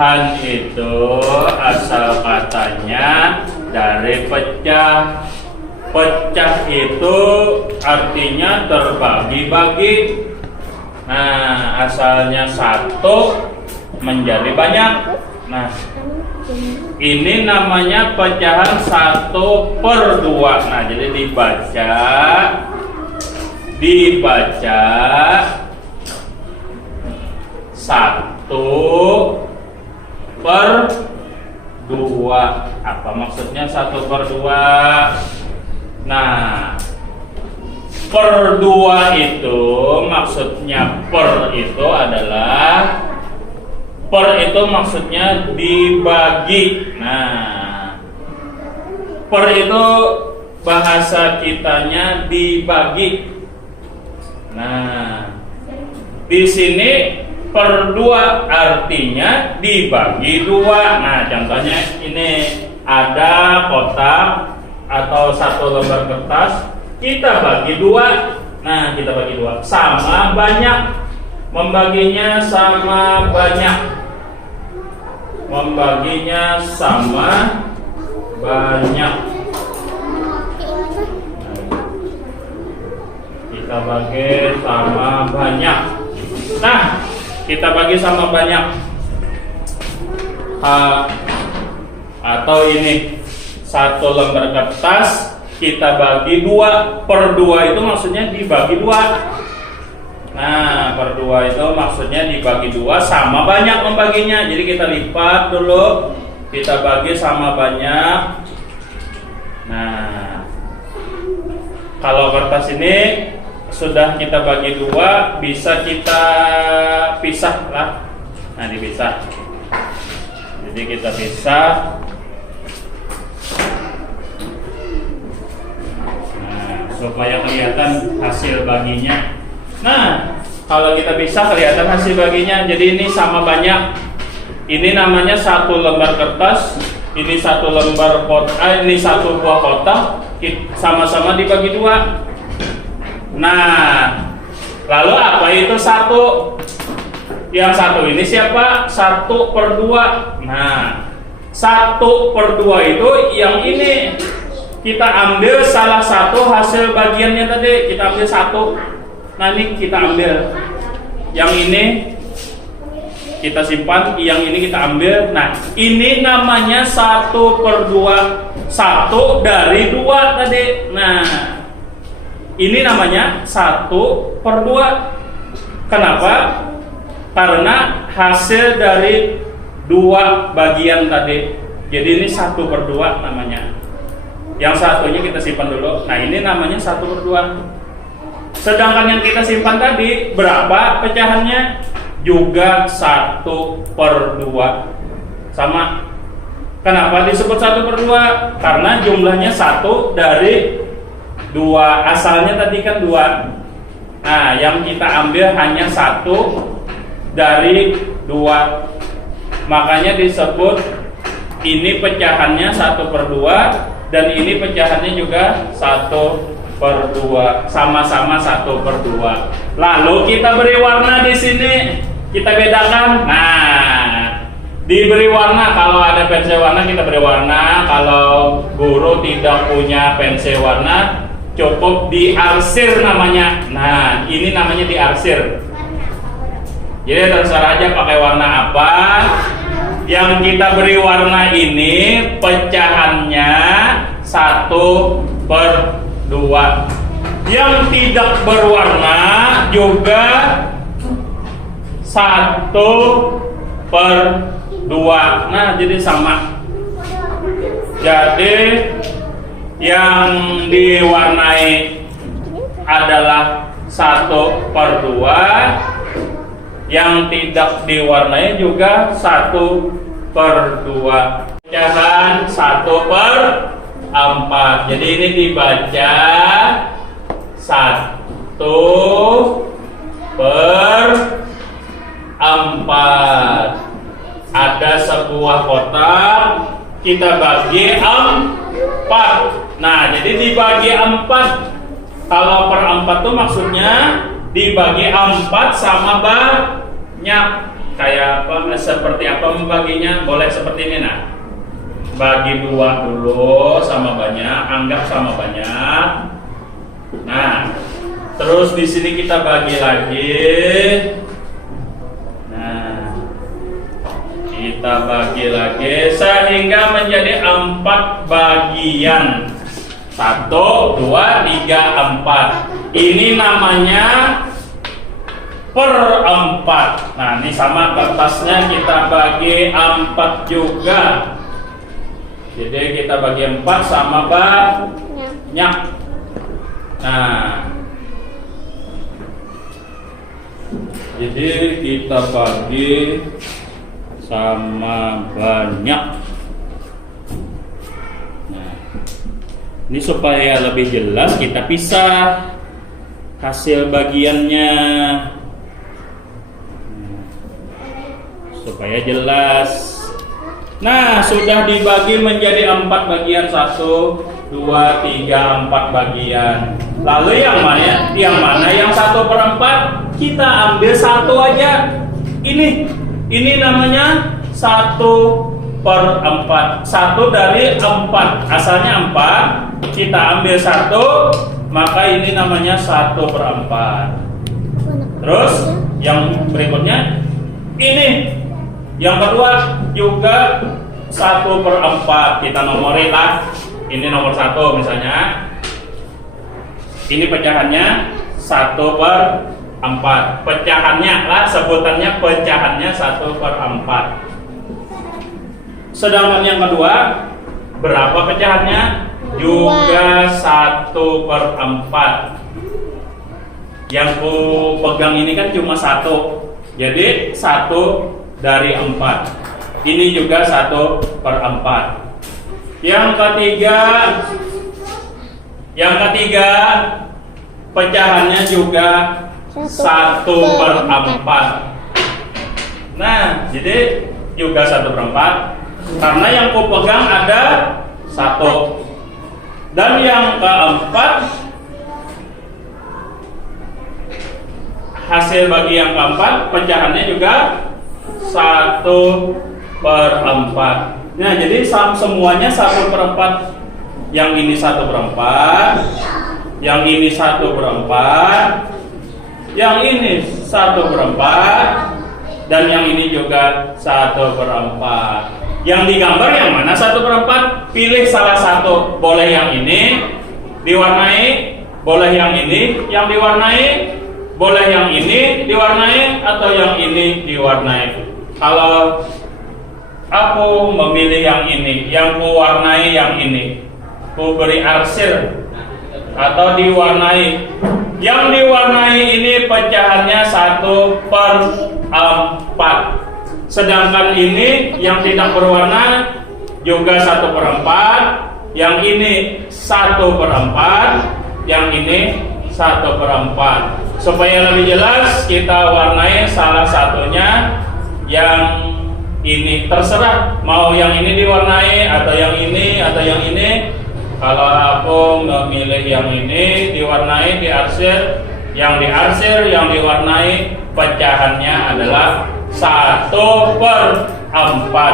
Pecahan itu asal katanya dari pecah. Pecah itu artinya terbagi-bagi. Nah, asalnya satu menjadi banyak. Nah, ini namanya pecahan 1/2. Nah, jadi dibaca 1/2. Apa maksudnya 1/2? Nah, per 2 itu maksudnya per itu adalah maksudnya dibagi. Nah, per itu bahasa kitanya dibagi. Nah, di sini per 2 artinya dibagi 2. Nah, contohnya ini ada kotak atau satu lembar kertas, kita bagi 2. Nah, kita bagi 2 sama banyak. Membaginya sama banyak. Membaginya sama banyak. Kita bagi sama banyak. Nah, kita bagi sama banyak. Atau ini satu lembar kertas kita bagi 2. Per 2 itu maksudnya dibagi 2. Nah, per 2 itu maksudnya dibagi 2 sama banyak membaginya. Jadi kita lipat dulu, kita bagi sama banyak. Nah, kalau kertas ini sudah kita bagi 2, bisa kita pisah lah. Nah, dipisah. Jadi kita pisah. Nah, supaya kelihatan hasil baginya. Nah, kalau kita bisa kelihatan hasil baginya. Jadi ini sama banyak. Ini namanya satu lembar kertas. Ini satu lembar kotak. Ini satu buah kotak. Sama-sama dibagi 2. Nah, lalu apa itu satu? Yang satu ini siapa? 1/2. Nah, 1/2 itu yang ini. Kita ambil salah satu hasil bagiannya tadi. Kita ambil 1. Nah, ini kita ambil yang ini, kita simpan, yang ini kita ambil. Nah, ini namanya 1/2. 1 dari 2 tadi. Nah, ini namanya 1/2. Kenapa? Karena hasil dari 2 bagian tadi. Jadi ini 1/2 namanya. Yang satunya kita simpan dulu. Nah, ini namanya 1/2. Sedangkan yang kita simpan tadi berapa pecahannya? Juga 1/2. Sama. Kenapa disebut 1/2? Karena jumlahnya 1 dari 2. Asalnya tadi kan 2. Nah, yang kita ambil hanya 1 dari 2. Makanya disebut ini pecahannya 1/2 dan ini pecahannya juga 1/2. Sama-sama 1/2. Lalu kita beri warna di sini. Kita bedakan. Nah, diberi warna. Kalau ada pensil warna kita beri warna. Kalau guru tidak punya pensil warna, cukup diarsir namanya. Nah, ini namanya diarsir. Jadi terserah aja pakai warna apa. Yang kita beri warna ini pecahannya 1/2. Yang tidak berwarna juga 1/2. Nah, jadi sama. Jadi yang diwarnai adalah 1/2. Yang tidak diwarnai juga 1/2. Pecahan 1/4. Jadi ini dibaca 1/4. Ada sebuah kotak, kita bagi 4. Nah, jadi dibagi 4. Kalau per 4 itu maksudnya dibagi 4 sama banyak. kayak apa, seperti apa membaginya? Boleh seperti ini, nah. Bagi 2 dulu sama banyak, anggap sama banyak. Nah, terus di sini kita bagi lagi. Nah, kita bagi lagi sehingga menjadi 4 bagian. 1, 2, 3, 4. Ini namanya per 4. Nah, ini sama kertasnya kita bagi 4 juga. Jadi kita bagi 4 sama banyak. Nah, jadi kita bagi sama banyak. Nah, ini supaya lebih jelas kita pisah hasil bagiannya. Supaya jelas. Nah, sudah dibagi menjadi 4 bagian. 1, 2, 3, 4 bagian. Lalu yang mana? Yang 1/4? Kita ambil 1 aja. Ini namanya 1/4. 1 dari 4. Asalnya 4. Kita ambil 1, maka ini namanya 1/4. Terus yang berikutnya ini. Yang kedua juga 1/4. Kita nomorin lah. Ini nomor 1 misalnya. Ini pecahannya 1/4. Pecahannya lah, sebutannya pecahannya 1/4. Sedangkan yang kedua, berapa pecahannya? Juga 1/4. Yang ku pegang ini kan cuma 1. Jadi 1 dari 4. Ini juga 1/4. Yang ketiga pecahannya juga 1/4. Nah, jadi juga 1/4 karena yang ku pegang ada 1. Dan yang keempat, hasil bagi yang keempat pecahannya juga 1/4. Nah, jadi semuanya 1/4. Yang ini 1/4, yang ini 1/4, yang ini 1/4, dan yang ini juga 1/4. Yang digambar yang mana 1/4? Pilih salah satu. Boleh yang ini diwarnai, boleh yang ini yang diwarnai, boleh yang ini diwarnai, atau yang ini diwarnai. Kalau aku memilih yang ini, yang ku warnai yang ini, ku beri arsir atau diwarnai. Yang diwarnai ini pecahannya 1/4. Sedangkan ini yang tidak berwarna juga 1/4. Yang ini 1/4, yang ini 1/4. Supaya lebih jelas, kita warnai salah satunya. Yang ini terserah mau yang ini diwarnai atau yang ini atau yang ini. Kalau aku memilih yang ini diwarnai, diarsir, yang diarsir, yang diwarnai, pecahannya adalah 1/4.